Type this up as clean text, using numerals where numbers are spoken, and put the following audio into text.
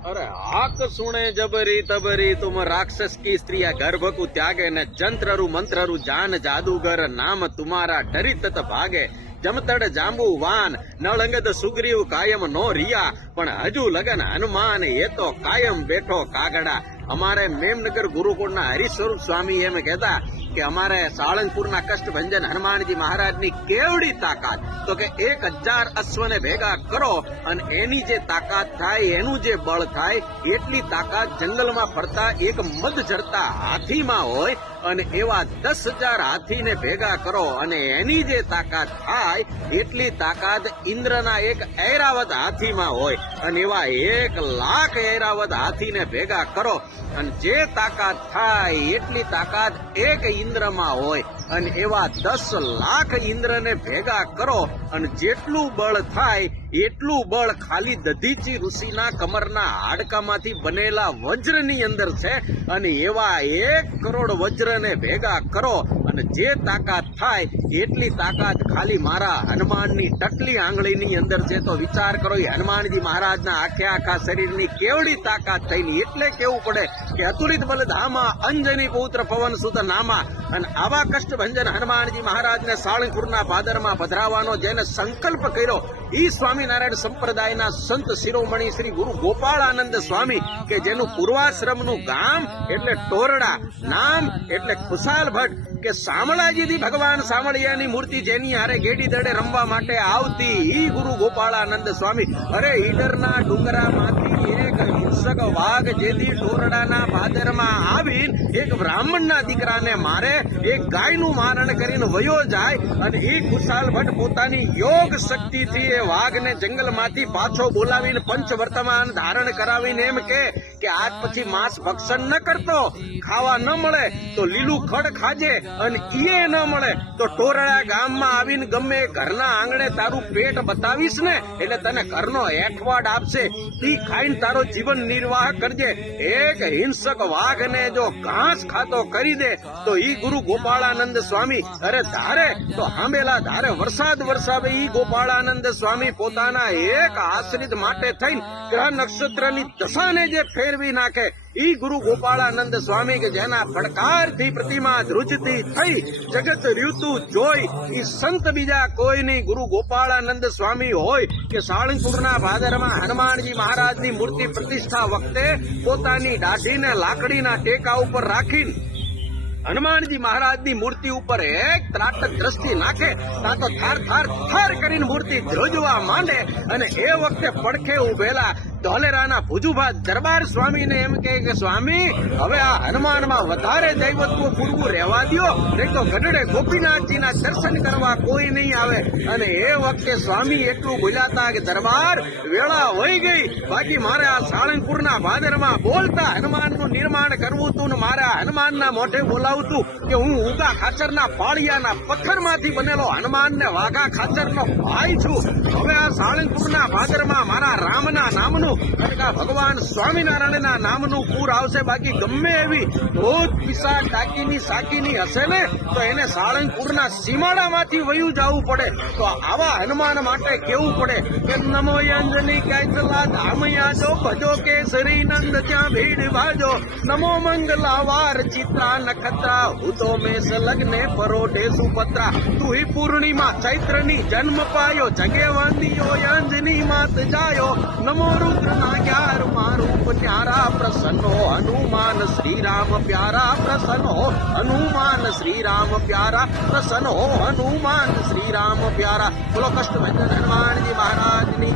अरे आक सुने जबरी तबरी तुम राक्षस की स्त्रिया गर्भ को त्यागे न जंत्ररु मंत्ररु जान जादूगर नाम तुम्हारा डरी तत भागे जमतड़ जांबू वान नलंगद सुग्रीव कायम नो रिया पण हजू लगन हनुमान ये तो कायम बैठो कागड़ा। અમારે મેમનગર ગુરુકુળના હરિસ્વરૂપ સ્વામી એમ કહેતા કે અમારે સાળંગપુરના કષ્ટભંજન હનુમાનજી મહારાજની કેવડી તાકાત, તો કે 1000 અશ્વને ભેગા કરો અને એની જે તાકાત થાય, એનું જે બળ થાય, એટલી તાકાત જંગલમાં ફરતા એક મદ જડતા હાથીમાં હોય અને એવા 10,000 હાથીને ભેગા કરો અને એની જે તાકાત થાય એટલી તાકાત ઇન્દ્રના એક ઐરાવત હાથીમાં હોય અને એવા 1,00,000 ઐરાવત હાથીને ભેગા કરો અને જે તાકાત થાય એટલી તાકાત એક ઇન્દ્રમાં હોય અને એવા 10,00,000 ઇન્દ્રને ભેગા કરો અને જેટલું બળ થાય એટલું બળ ખાલી દધીચી ઋષિના કમરના હાડકામાંથી બનેલા વજ્રની અંદર છે અને એવા 1 કરોડ વજ્રને ભેગા કરો અને જે તાકાત થાય એટલી તાકાત ખાલી મારા હનુમાનની ટકલી આંગળીની અંદર છે. તો વિચાર કરો, એ હનુમાનજી મહારાજના આખા શરીરની કેવડી તાકાત થઈને એટલે કેવું પડે કે અતુલિત બલધામા અંજની પુત્ર પવન સુત નામા. અને આવા કષ્ટભંજન હનુમાનજી મહારાજને સાળંગપુરના ભાદરમાં પધરાવવાનો જેને સંકલ્પ કર્યો ઈ સ્વામિનારાયણ સંપ્રદાયના સંત શિરોમણી શ્રી ગુરુ ગોપાળાનંદ સ્વામી, કે જેનું પૂર્વાશ્રમનું ગામ એટલે ટોરડા, નામ એટલે ખુશાલ ભટ્ટ, કે શામળાજીથી ભગવાન શામળિયાની મૂર્તિ જેની હારે ગેડી દડે રમવા માટે આવતી ઈ ગુરુ ગોપાળાનંદ સ્વામી. અરે ઈડરના ડુંગરામાંથી એક હિંસક વાઘ જેથી ટોરડાના ભાદરમાં આવીને એક બ્રાહ્મણના દીકરાને મારે, એક ગાયનું મારણ કરીને વયો જાય અને ઈ ખુશાલ ભટ્ટ પોતાની યોગ શક્તિથી એ વાઘને જંગલમાંથી પાછો બોલાવીને પંચવર્તમાન ધારણ કરાવીને એમ કે આજ પછી માંસ ભક્ષણ ન કરતો, ખાવા ન મળે તો લીલું ખડ ખાજે અને ઈએ ન મળે તો ટોરડા ગામમાં આવીને ગમે ઘરના આંગણે તારું પેટ બતાવીશ ને એટલે તને ઘરનો હેઠવાડ આપશે, ઈ ખાઈને તારો જીવન નિર્વાહ કરજે. એક હિંસક વાઘને જો ઘાસ ખાતો કરી દે તો ઈ ગુરુ ગોપાળાનંદ સ્વામી અરે ધારે તો હાંભેલા ધારે વરસાદ વરસાવે. ઈ ગોપાળાનંદ સ્વામી પોતાના એક આશ્રિત માટે થઈને ગ્રહ નક્ષત્રની દશાને જે ફેરવી નાખે ઈ ગુરુ ગોપાળાનંદ સ્વામી, કે જેના ફડકારથી પ્રતિમા ધ્રુજતી થઈ જગત ઋતુ જોઈ ઈ સંત બીજા કોઈ નહીં ગુરુ ગોપાળાનંદ સ્વામી હોય. કે સાળંગપુરના ભાદરમાં હનુમાનજી મહારાજની મૂર્તિ પ્રતિષ્ઠા વખતે પોતાની દાઢીને લાકડીના ટેકા ઉપર રાખીને હનુમાનજી મહારાજની મૂર્તિ ઉપર એક ત્રાટક દ્રષ્ટિ નાખે તા તો થાર કરીને મૂર્તિ ધ્રુજવા માંડે અને એ વખતે પડખે ઉભેલા ધોલેરાના ભુજુભા દરબાર સ્વામીને એમ કે સ્વામી, હવે આ હનુમાનમાં વધારે દૈવત્વ પૂરવું રહેવા દ્યો, નહીં તો ગઢડે ગોપીનાથજીના દર્શન કરવા કોઈ નહીં આવે. અને એ વખતે સ્વામી એટલું બોલ્યા કે દરબાર વેળા વહી ગઈ, બાકી મારે આ સાળંગપુરના ભાદરમાં બોલતા હનુમાનનું નિર્માણ કરવું હતું ને મારે આ હનુમાનના મોઢે બોલાવતું કે હું ઉગા ખાચરના પાળિયાના પથ્થરમાંથી બનેલો હનુમાનને વાઘા ખાચરનો ભાઈ છું. હવે આ સાળંગપુરના ભાદરમાં મારા રામના નામનું ભગવાન સ્વામિનારાયણના નામનું પૂર આવશે, બાકી ગમે એવી ભૂત પિશાચ ડાકીની સાકીની હશે ને તો એને સાળંગપુરના સીમાડામાંથી વયું જવું પડે. તો આવા હનુમાન માટે કેવું પડે કે નમો અંજની કૈતલા ધામયા જો ભજો કેસરી નંદ ત્યાં ભીડ ભાજો, નમો મંગલાવાર ચિત્રા નખત્રા હુતો મેષ લગ્ને પરોઢે સુપત્રા, તું હી પૂર્ણિમા ચૈત્રની જન્મ પાયો, જગે વાંદિયો અંજની માત જાયો, નમો રૂદ્રના 11મા રૂપ ન્યારા, પ્રસન્નો હનુમાન શ્રી રામ પ્યારા, પ્રસન્નો હનુમાન શ્રી રામ પ્યારા, પ્રસન્નો હનુમાન શ્રી રામ પ્યારા. બોલો કષ્ટભંજન હનુમાનજી મહારાજની